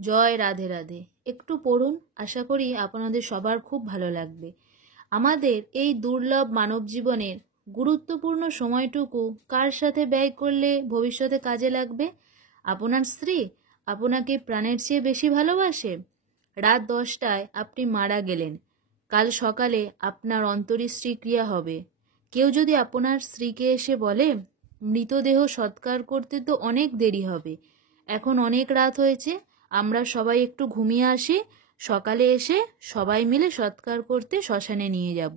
জয় রাধে রাধে। একটু পড়ুন, আশা করি আপনাদের সবার খুব ভালো লাগবে। আমাদের এই দুর্লভ মানব জীবনের গুরুত্বপূর্ণ সময়টুকু কার সাথে ব্যয় করলে ভবিষ্যতে কাজে লাগবে? আপনার স্ত্রী আপনাকে প্রাণের চেয়ে বেশি ভালোবাসে। রাত 10টায় আপনি মারা গেলেন, কাল সকালে আপনার অন্ত্যেষ্টিক্রিয়া হবে। কেউ যদি আপনার স্ত্রীকে এসে বলে, মৃতদেহ সৎকার করতে তো অনেক দেরি হবে, এখন অনেক রাত হয়েছে, আমরা সবাই একটু ঘুমিয়ে আসি, সকালে এসে সবাই মিলে সৎকার করতে শ্মশানে নিয়ে যাব।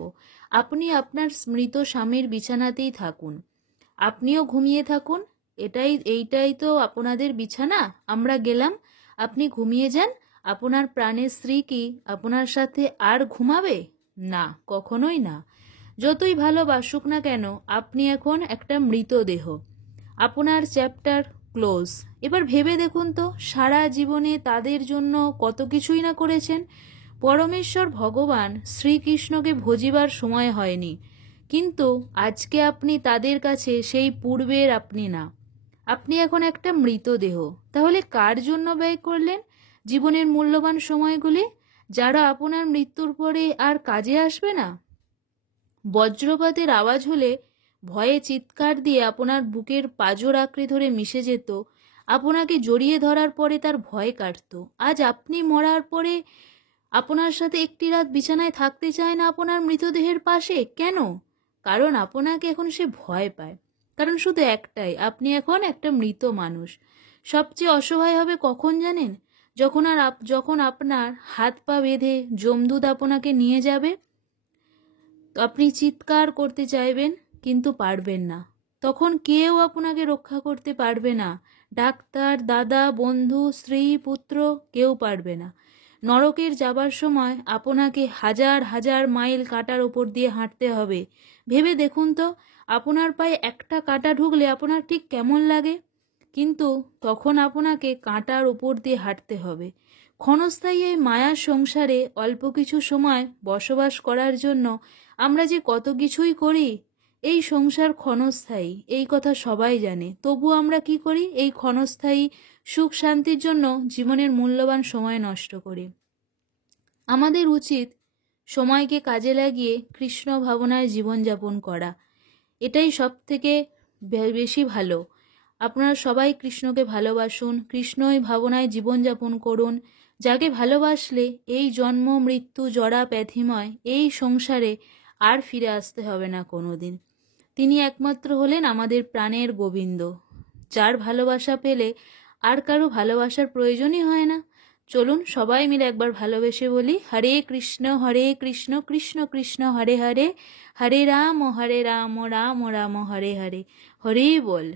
আপনি আপনার মৃত স্বামীর বিছানাতেই থাকুন, আপনিও ঘুমিয়ে থাকুন। এইটাই তো আপনাদের বিছানা, আমরা গেলাম, আপনি ঘুমিয়ে যান। আপনার প্রাণের স্ত্রী কি আপনার সাথে আর ঘুমাবে? না, কখনোই না। যতই ভালোবাসুক না কেন, আপনি এখন একটা মৃতদেহ। আপনার চ্যাপ্টার ক্লোজ। এবার ভেবে দেখুন তো, সারা জীবনে তাদের জন্য কত কিছুই না করেছেন। পরমেশ্বর ভগবান শ্রীকৃষ্ণকে ভজিবার সময় হয়নি, কিন্তু আজকে আপনি তাদের কাছে সেই পূর্বের আপনি না। আপনি এখন একটা মৃতদেহ। তাহলে কার জন্য ব্যয় করলেন জীবনের মূল্যবান সময়গুলি, যারা আপনার মৃত্যুর পরে আর কাজে আসবে না? বজ্রপাতের আওয়াজ হলে ভয়ে চিৎকার দিয়ে আপনার বুকের পাঁজর আঁকড়ে ধরে মিশে যেত, আপনাকে জড়িয়ে ধরার পরে তার ভয় কাটত। আজ আপনি মরার পরে আপনার সাথে একটি রাত বিছানায় থাকতে চায় না আপনার মৃতদেহের পাশে। কেন? কারণ আপনাকে এখন সে ভয় পায়। কারণ শুধু একটাই, আপনি এখন একটা মৃত মানুষ। সবচেয়ে অসহায় হবে কখন জানেন? যখন আপনার হাত পা বেঁধে যমদূত আপনাকে নিয়ে যাবে। আপনি চিৎকার করতে চাইবেন, কিন্তু পারবেন না। তখন কেউ আপনাকে রক্ষা করতে পারবে না। ডাক্তার, দাদা, বন্ধু, স্ত্রী, পুত্র, কেউ পারবে না। নরকের যাবার সময় আপনাকে হাজার হাজার মাইল কাঁটার ওপর দিয়ে হাঁটতে হবে। ভেবে দেখুন তো, আপনার পায়ে একটা কাঁটা ঢুকলে আপনার ঠিক কেমন লাগে? কিন্তু তখন আপনাকে কাঁটার ওপর দিয়ে হাঁটতে হবে। ক্ষণস্থায়ী এই মায়ার সংসারে অল্প কিছু সময় বসবাস করার জন্য আমরা যে কত কিছুই করি। এই সংসার ক্ষণস্থায়ী, এই কথা সবাই জানে, তবু আমরা কি করি? এই ক্ষণস্থায়ী সুখ শান্তির জন্য জীবনের মূল্যবান সময় নষ্ট করি। আমাদের উচিত সময়কে কাজে লাগিয়ে কৃষ্ণ ভাবনায় জীবনযাপন করা। এটাই সব থেকে বেশি ভালো। আপনারা সবাই কৃষ্ণকে ভালোবাসুন, কৃষ্ণই ভাবনায় জীবনযাপন করুন। যাকে ভালোবাসলে এই জন্ম মৃত্যু জরা ব্যাধিময় এই সংসারে আর ফিরে আসতে হবে না কোনোদিন। তিনি একমাত্র হলেন আমাদের প্রাণের গোবিন্দ, যার ভালোবাসা পেলে আর কারো ভালোবাসার প্রয়োজনই হয় না। চলুন সবাই মিলে একবার ভালোবেসে বলি, হরে কৃষ্ণ কৃষ্ণ কৃষ্ণ হরে হরে, হরে রাম রাম রাম হরে হরে। হরি বল।